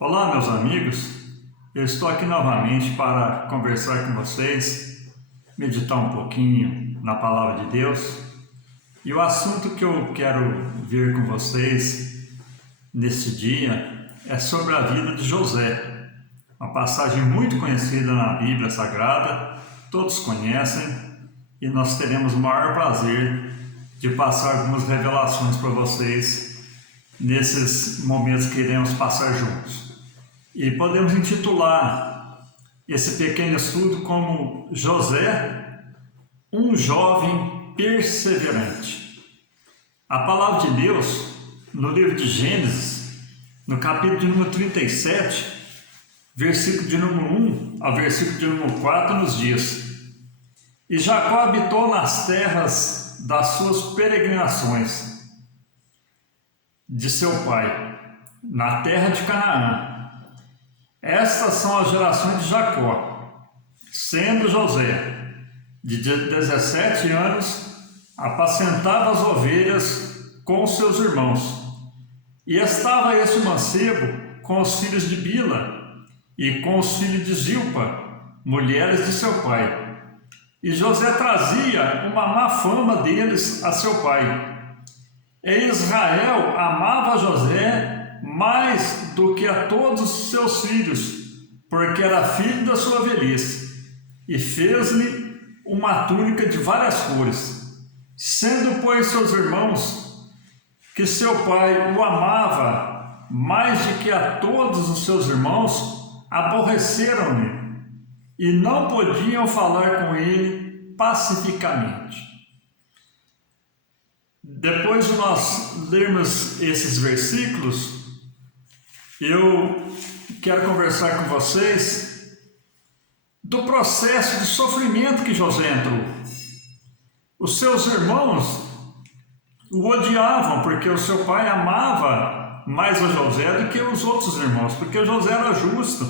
Olá, meus amigos. Eu estou aqui novamente para conversar com vocês, meditar um pouquinho na Palavra de Deus. E o assunto que eu quero ver com vocês neste dia é sobre a vida de José. Uma passagem muito conhecida na Bíblia Sagrada, todos conhecem, e nós teremos o maior prazer de passar algumas revelações para vocês nesses momentos que iremos passar juntos. E podemos intitular esse pequeno estudo como José, um jovem perseverante. A palavra de Deus, no livro de Gênesis, no capítulo de número 37, versículo de número 1 ao versículo de número 4, nos diz: E Jacó habitou nas terras das suas peregrinações de seu pai, na terra de Canaã. Estas são as gerações de Jacó, sendo José de 17 anos, apacentava as ovelhas com seus irmãos. E estava este mancebo com os filhos de Bila e com os filhos de Zilpa, mulheres de seu pai. E José trazia uma má fama deles a seu pai. E Israel amava José mais do que a todos os seus filhos, porque era filho da sua velhice, e fez-lhe uma túnica de várias cores. Sendo, pois, seus irmãos, que seu pai o amava mais do que a todos os seus irmãos, aborreceram-lhe, e não podiam falar com ele pacificamente. Depois de nós lermos esses versículos, eu quero conversar com vocês do processo de sofrimento que José entrou. Os seus irmãos o odiavam porque o seu pai amava mais a José do que os outros irmãos, porque José era justo,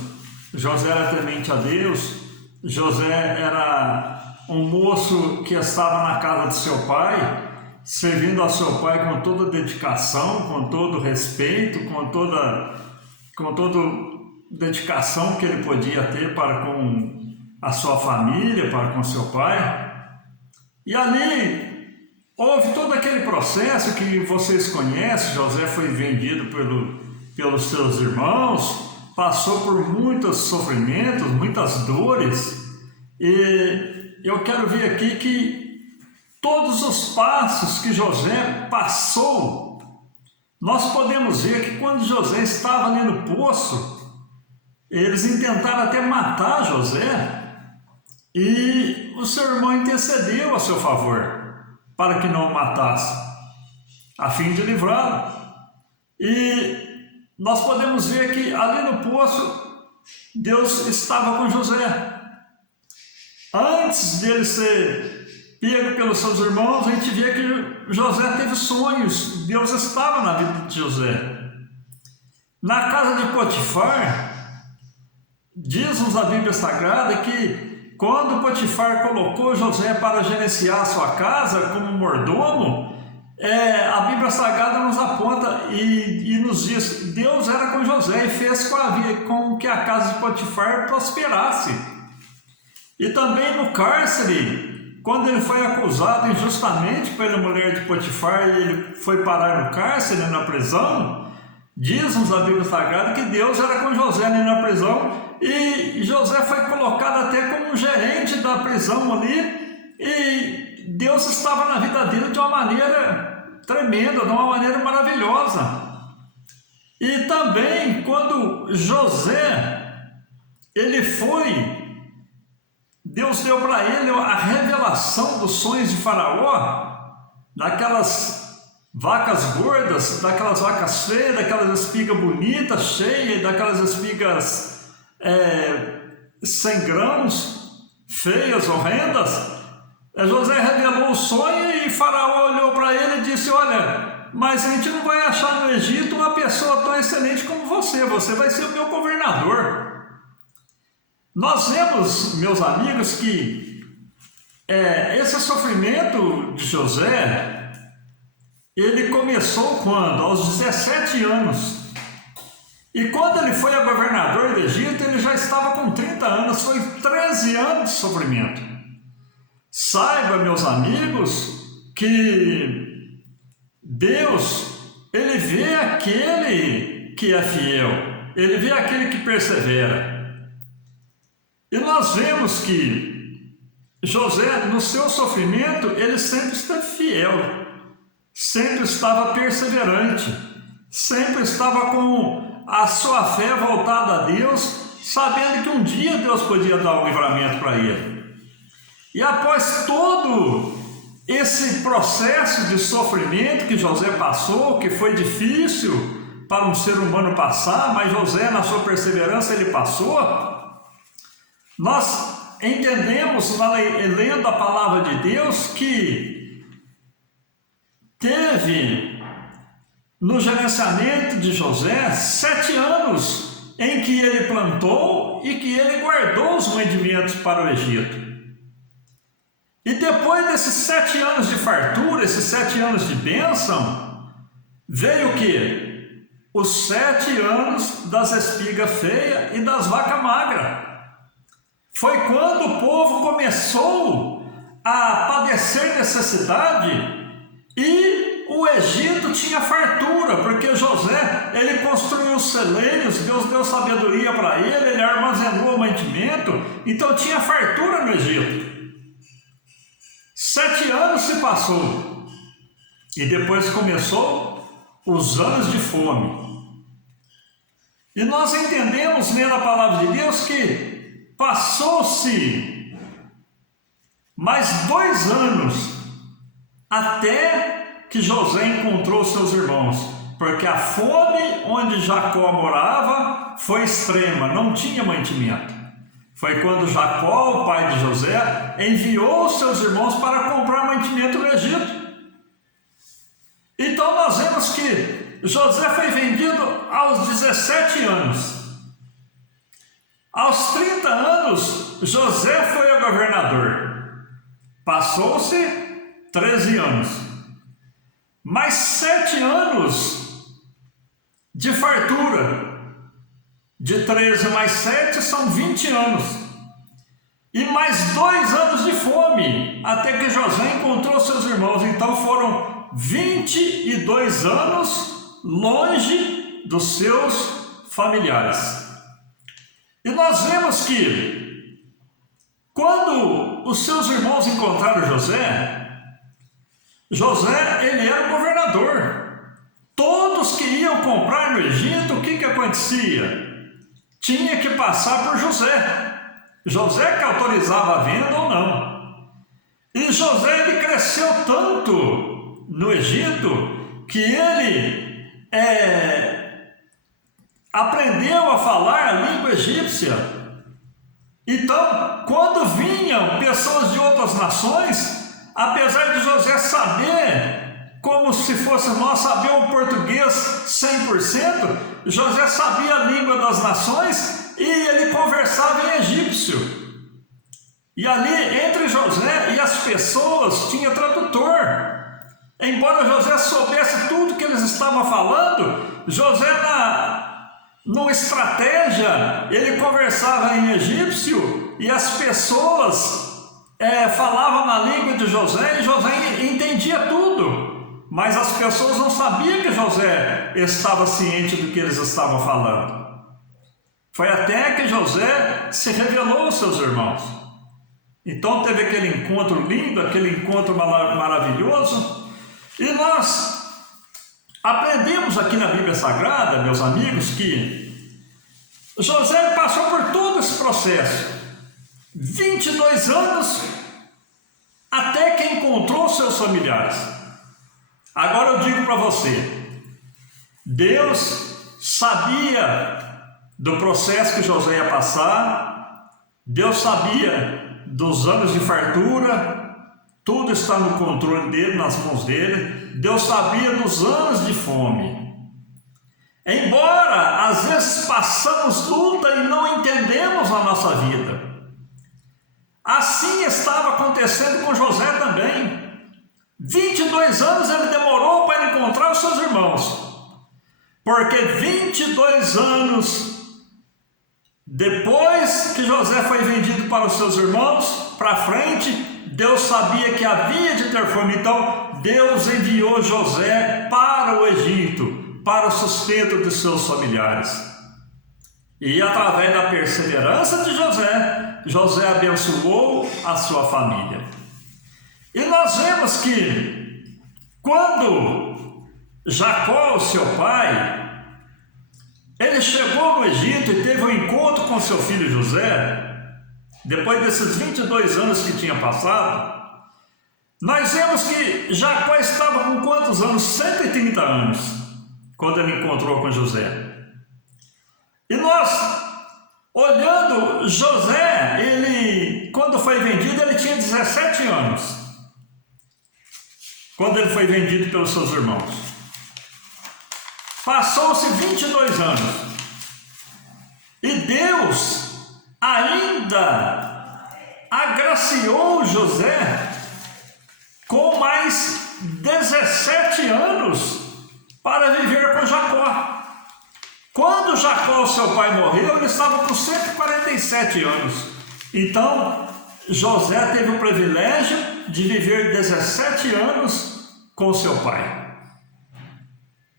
José era temente a Deus, José era um moço que estava na casa de seu pai, servindo ao seu pai com toda dedicação, com todo respeito, com toda dedicação que ele podia ter para com a sua família, para com seu pai. E ali houve todo aquele processo que vocês conhecem. José foi vendido pelos seus irmãos, passou por muitos sofrimentos, muitas dores, e eu quero ver aqui que todos os passos que José passou, nós podemos ver que quando José estava ali no poço, eles intentaram até matar José, e o seu irmão intercedeu a seu favor, para que não o matasse, a fim de livrá-lo. E nós podemos ver que ali no poço, Deus estava com José. Antes dele ser pego pelos seus irmãos, a gente vê que José teve sonhos, Deus estava na vida de José. Na casa de Potifar, diz-nos a Bíblia Sagrada que quando Potifar colocou José para gerenciar a sua casa como mordomo, a Bíblia Sagrada nos aponta e nos diz: Deus era com José e fez com que a casa de Potifar prosperasse. E também no cárcere, quando ele foi acusado injustamente pela mulher de Potifar e ele foi parar no cárcere, na prisão, diz-nos a Bíblia Sagrada que Deus era com José ali na prisão, e José foi colocado até como gerente da prisão ali, e Deus estava na vida dele de uma maneira tremenda, de uma maneira maravilhosa. E também quando José, Deus deu para ele a revelação dos sonhos de Faraó, daquelas vacas gordas, daquelas vacas feias, daquelas espigas bonitas, cheias, daquelas espigas sem grãos, feias, horrendas. José revelou o sonho e Faraó olhou para ele e disse: olha, mas a gente não vai achar no Egito uma pessoa tão excelente como você vai ser o meu governador. Nós vemos, meus amigos, que esse sofrimento de José, ele começou quando? Aos 17 anos. E quando ele foi a governador do Egito, ele já estava com 30 anos, foi 13 anos de sofrimento. Saiba, meus amigos, que Deus, ele vê aquele que é fiel, ele vê aquele que persevera. E nós vemos que José, no seu sofrimento, ele sempre esteve fiel, sempre estava perseverante, sempre estava com a sua fé voltada a Deus, sabendo que um dia Deus podia dar um livramento para ele. E após todo esse processo de sofrimento que José passou, que foi difícil para um ser humano passar, mas José, na sua perseverança, ele passou, nós entendemos, lendo a palavra de Deus, que teve no gerenciamento de José 7 anos em que ele plantou e que ele guardou os mantimentos para o Egito. E depois desses 7 anos de fartura, esses 7 anos de bênção, veio o quê? Os 7 anos das espigas feias e das vacas magras. Foi quando o povo começou a padecer necessidade e o Egito tinha fartura, porque José, ele construiu os celeiros, Deus deu sabedoria para ele armazenou o mantimento, então tinha fartura no Egito. 7 anos se passou e depois começou os anos de fome. E nós entendemos, lendo a palavra de Deus, que passou-se mais 2 anos até que José encontrou seus irmãos, porque a fome onde Jacó morava foi extrema, não tinha mantimento. Foi quando Jacó, o pai de José, enviou os seus irmãos para comprar mantimento no Egito. Então nós vemos que José foi vendido aos 17 anos. Aos 30 anos, José foi o governador. Passou-se 13 anos. Mais 7 anos de fartura. De 13 mais 7 são 20 anos. E mais 2 anos de fome, até que José encontrou seus irmãos. Então foram 22 anos longe dos seus familiares. E nós vemos que, quando os seus irmãos encontraram José, ele era o governador. Todos que iam comprar no Egito, o que acontecia? Tinha que passar por José. José que autorizava a venda ou não. E José, ele cresceu tanto no Egito que ele aprendeu a falar a língua egípcia. Então, quando vinham pessoas de outras nações, apesar de José saber, como se fosse nós saber o português 100%, José sabia a língua das nações e ele conversava em egípcio. E ali, entre José e as pessoas, tinha tradutor. Embora José soubesse tudo que eles estavam falando, José, numa estratégia, ele conversava em egípcio e as pessoas falavam na língua de José e José entendia tudo. Mas as pessoas não sabiam que José estava ciente do que eles estavam falando. Foi até que José se revelou aos seus irmãos. Então teve aquele encontro lindo, aquele encontro maravilhoso. E nós aprendemos aqui na Bíblia Sagrada, meus amigos, que José passou por todo esse processo. 22 anos até que encontrou seus familiares. Agora eu digo para você, Deus sabia do processo que José ia passar, Deus sabia dos anos de fartura, tudo está no controle dele, nas mãos dele. Deus sabia dos anos de fome. Embora às vezes passamos luta e não entendemos a nossa vida, assim estava acontecendo com José também. 22 anos ele demorou para encontrar os seus irmãos. porque 22 anos depois que José foi vendido para os seus irmãos, para frente, Deus sabia que havia de ter fome. Então Deus enviou José para o Egito, para o sustento de seus familiares. E através da perseverança de José, José abençoou a sua família. E nós vemos que quando Jacó, seu pai, ele chegou no Egito e teve um encontro com seu filho José, depois desses 22 anos que tinha passado, nós vemos que Jacó estava com quantos anos? 130 anos, quando ele encontrou com José. E nós, olhando José, ele, quando foi vendido, ele tinha 17 anos, quando ele foi vendido pelos seus irmãos. Passou-se 22 anos e Deus ainda agraciou José com mais 17 anos para viver com Jacó. Quando Jacó, seu pai, morreu, ele estava com 147 anos. Então, José teve o privilégio de viver 17 anos com seu pai.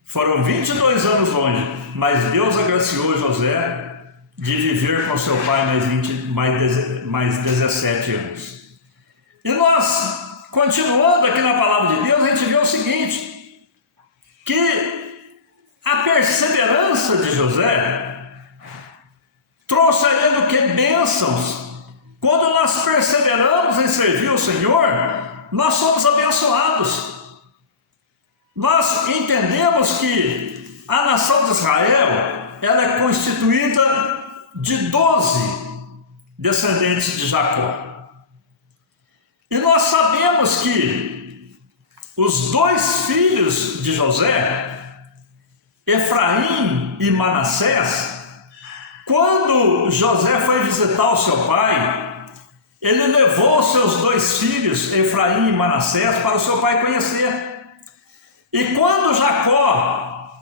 Foram 22 anos longe, mas Deus agraciou José de viver com seu pai mais 17 anos. E nós, continuando aqui na palavra de Deus, a gente vê o seguinte, que a perseverança de José trouxe a ele o que? Bênçãos. Quando nós perseveramos em servir o Senhor, nós somos abençoados. Nós entendemos que a nação de Israel, ela é constituída de 12 descendentes de Jacó. E nós sabemos que os dois filhos de José, Efraim e Manassés, quando José foi visitar o seu pai, ele levou seus dois filhos, Efraim e Manassés, para o seu pai conhecer. E quando Jacó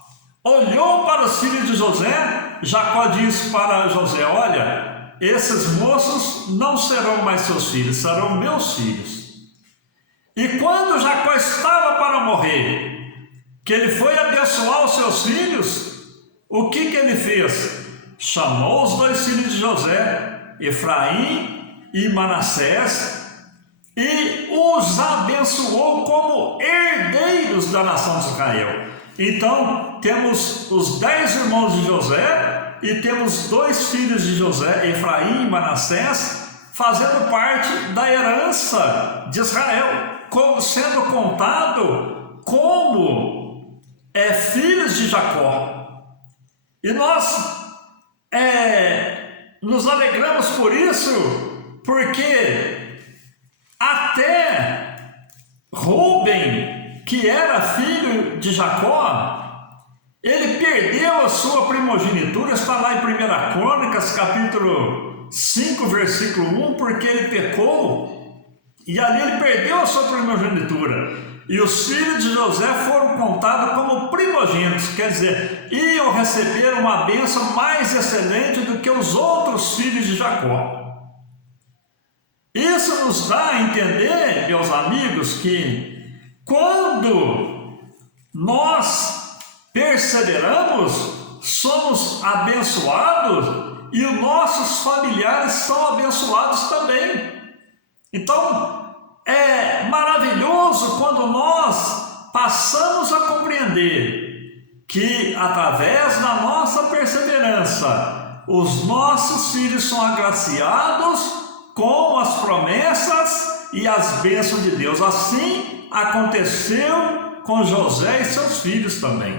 olhou para os filhos de José, Jacó disse para José: olha, esses moços não serão mais seus filhos, serão meus filhos. E quando Jacó estava para morrer, que ele foi abençoar os seus filhos, o que ele fez? Chamou os dois filhos de José, Efraim e Manassés, e os abençoou como herdeiros da nação de Israel. Então, temos os 10 irmãos de José e temos dois filhos de José, Efraim e Manassés, fazendo parte da herança de Israel, sendo contado como filhos de Jacó. E nós nos alegramos por isso, porque até Rúben, que era filho de Jacó, ele perdeu a sua primogenitura. Está lá em 1 Crônicas, capítulo 5, versículo 1, porque ele pecou, e ali ele perdeu a sua primogenitura. E os filhos de José foram contados como primogênitos, quer dizer, iam receber uma bênção mais excelente do que os outros filhos de Jacó. Isso nos dá a entender, meus amigos, que quando nós perseveramos, somos abençoados e os nossos familiares são abençoados também. Então, é maravilhoso quando nós passamos a compreender que, através da nossa perseverança, os nossos filhos são agraciados com as promessas e as bênçãos de Deus. Assim aconteceu com José e seus filhos também.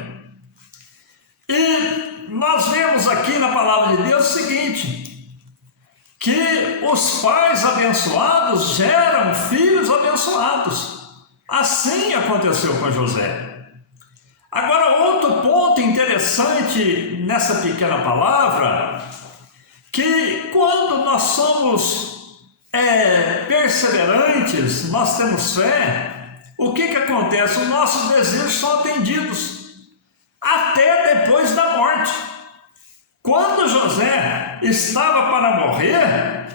E nós vemos aqui na palavra de Deus o seguinte, que os pais abençoados geram filhos abençoados. Assim aconteceu com José. Agora, outro ponto interessante nessa pequena palavra, que quando nós somos perseverantes, nós temos fé, o que acontece? Os nossos desejos são atendidos. até depois da morte. Quando José estava para morrer,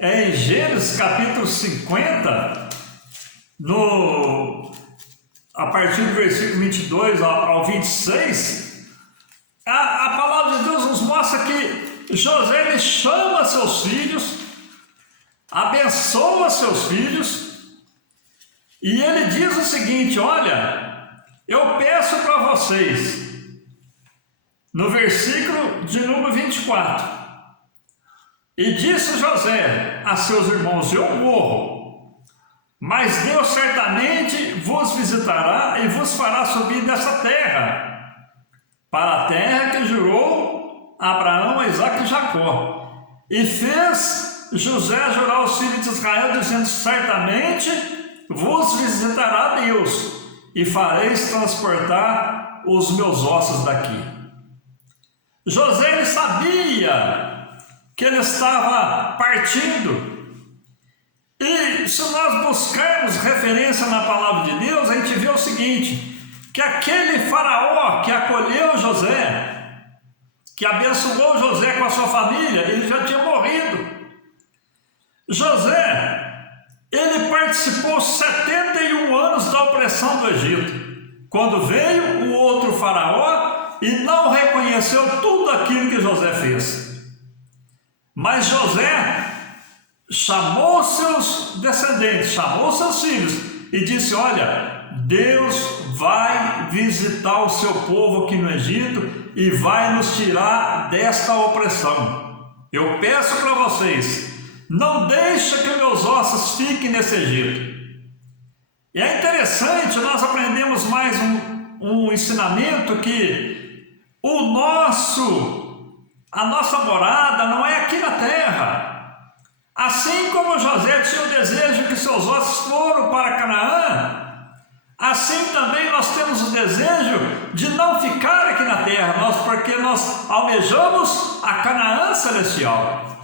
em Gênesis capítulo 50, a partir do versículo 22 ao 26, a palavra de Deus nos mostra que José ele chama seus filhos, abençoa seus filhos, e ele diz o seguinte: olha, eu peço para vocês, no versículo de número 24, e disse José a seus irmãos: eu morro, mas Deus certamente vos visitará e vos fará subir dessa terra, para a terra que jurou a Abraão, a Isaque e Jacó. E fez José jurar aos filhos de Israel, dizendo: certamente vos visitará Deus, e fareis transportar os meus ossos daqui. José ele sabia que ele estava partindo, e se nós buscarmos referência na palavra de Deus, a gente vê o seguinte, que aquele faraó que acolheu José, que abençoou José com a sua família, ele já tinha morrido. José, ele participou 71 anos da opressão do Egito, quando veio o outro faraó e não reconheceu tudo aquilo que José fez. Mas José chamou seus descendentes, chamou seus filhos e disse: olha, Deus vai visitar o seu povo aqui no Egito e vai nos tirar desta opressão. Eu peço para vocês, não deixe que meus ossos fiquem nesse Egito. E é interessante, nós aprendemos mais um ensinamento, que a nossa morada não é aqui na terra. Assim como José tinha o desejo que seus ossos foram para Canaã, assim também nós temos o desejo de não ficar aqui na terra, porque nós almejamos a Canaã celestial.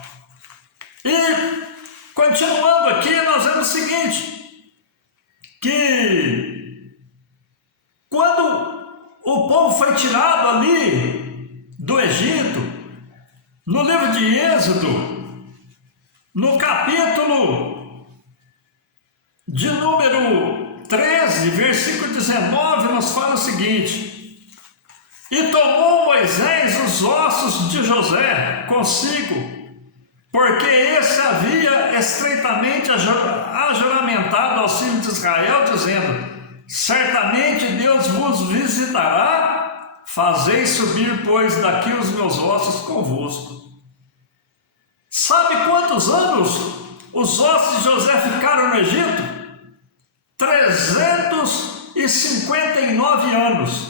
E continuando aqui, nós vemos o seguinte, que quando o povo foi tirado ali do Egito, no livro de Êxodo, no capítulo de número 13, versículo 19, nos fala o seguinte: e tomou Moisés os ossos de José consigo, porque esse havia estreitamente ajuramentado aos filhos de Israel, dizendo: certamente Deus vos visitará, fazei subir, pois, daqui os meus ossos convosco. Sabe quantos anos os ossos de José ficaram no Egito? 359 anos.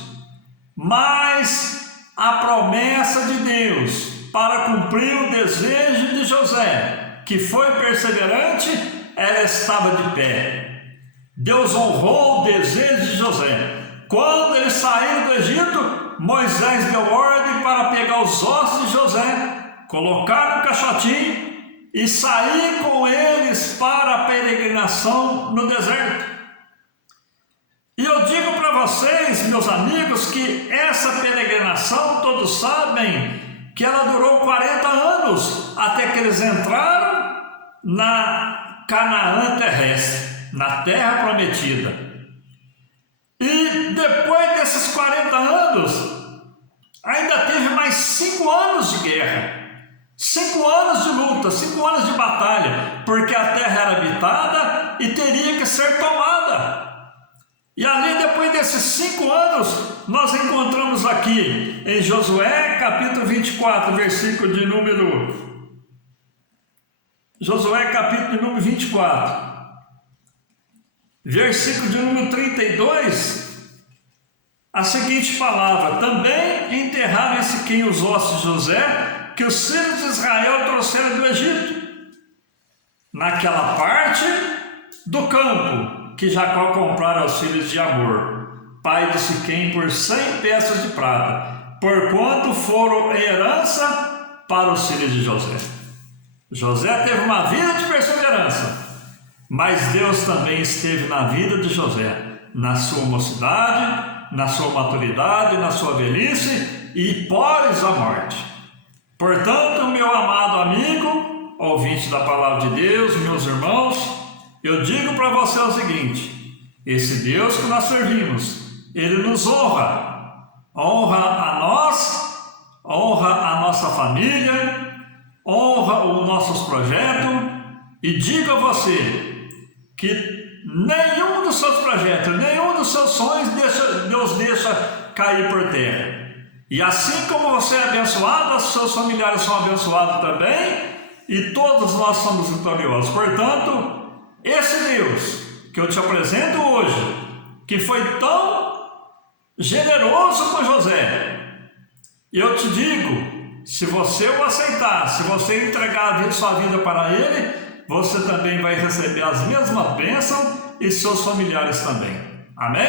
Mas a promessa de Deus para cumprir o desejo de José, que foi perseverante, ela estava de pé. Deus honrou o desejo de José. Quando eles saíram do Egito, Moisés deu ordem para pegar os ossos de José, colocar no caixotinho e sair com eles para a peregrinação no deserto. E eu digo para vocês, meus amigos, que essa peregrinação, todos sabem que ela durou 40 anos, até que eles entraram na Canaã terrestre, na terra prometida. E depois desses 40 anos, ainda teve mais 5 anos de guerra, 5 anos de luta, 5 anos de batalha, porque a terra era habitada e teria que ser tomada. E ali, depois desses 5 anos, nós encontramos aqui em Josué capítulo 24, versículo de número... Josué capítulo de número 24, versículo de número 32, a seguinte palavra: também enterraram em Siquém os ossos de José, que os filhos de Israel trouxeram do Egito, naquela parte do campo que Jacó comprara aos filhos de Amor, pai de Siquém, por 100 peças de prata, porquanto foram herança para os filhos de José. José teve uma vida de perseverança, mas Deus também esteve na vida de José, na sua mocidade, na sua maturidade, na sua velhice e pós a morte. Portanto, meu amado amigo, ouvinte da palavra de Deus, meus irmãos, eu digo para você o seguinte: esse Deus que nós servimos, Ele nos honra, honra a nós, honra a nossa família, honra os nossos projetos, e digo a você que nenhum dos seus projetos, nenhum dos seus sonhos Deus deixa cair por terra. E assim como você é abençoado, os seus familiares são abençoados também, e todos nós somos vitoriosos. Portanto, esse Deus que eu te apresento hoje, que foi tão generoso com José, eu te digo, se você o aceitar, se você entregar a sua vida para Ele, você também vai receber as mesmas bênçãos e seus familiares também. Amém?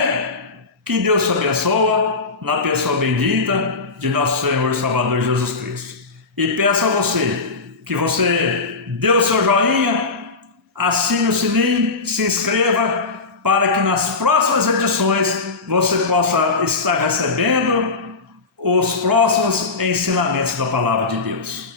Que Deus te abençoe na pessoa bendita de nosso Senhor e Salvador Jesus Cristo. E peço a você que você dê o seu joinha, assine o sininho, se inscreva, para que nas próximas edições você possa estar recebendo os próximos ensinamentos da palavra de Deus.